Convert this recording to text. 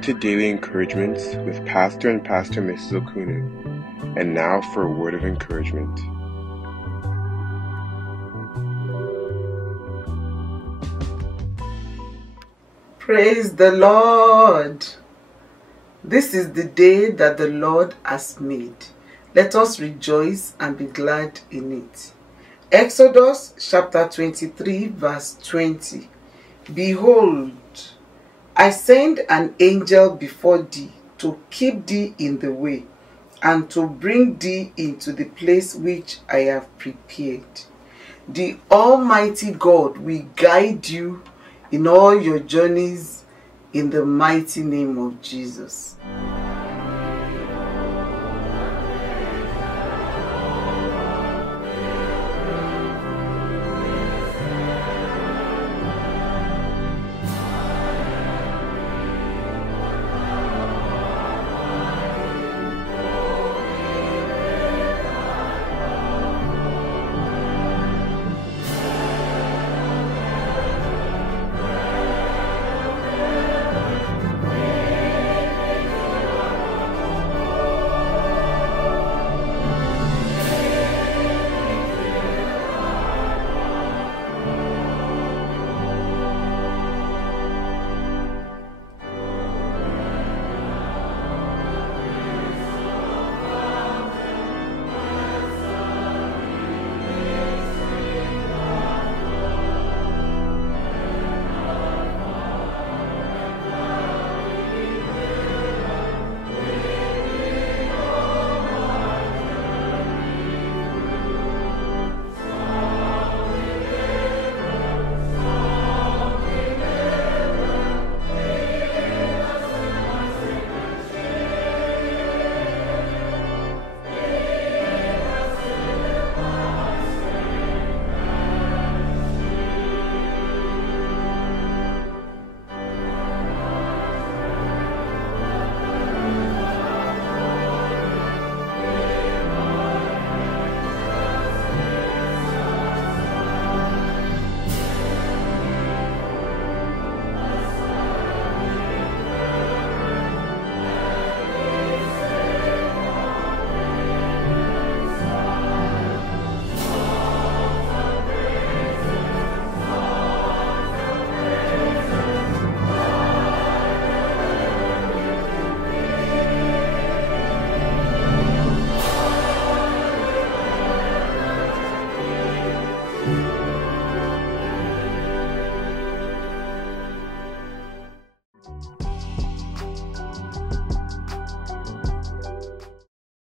To Daily Encouragements with Pastor and Pastor Mrs. Okunin. And now for a word of encouragement. Praise the Lord. This is the day that the Lord has made. Let us rejoice and be glad in it. Exodus chapter 23 verse 20. Behold, I send an angel before thee to keep thee in the way and to bring thee into the place which I have prepared. The Almighty God will guide you in all your journeys in the mighty name of Jesus.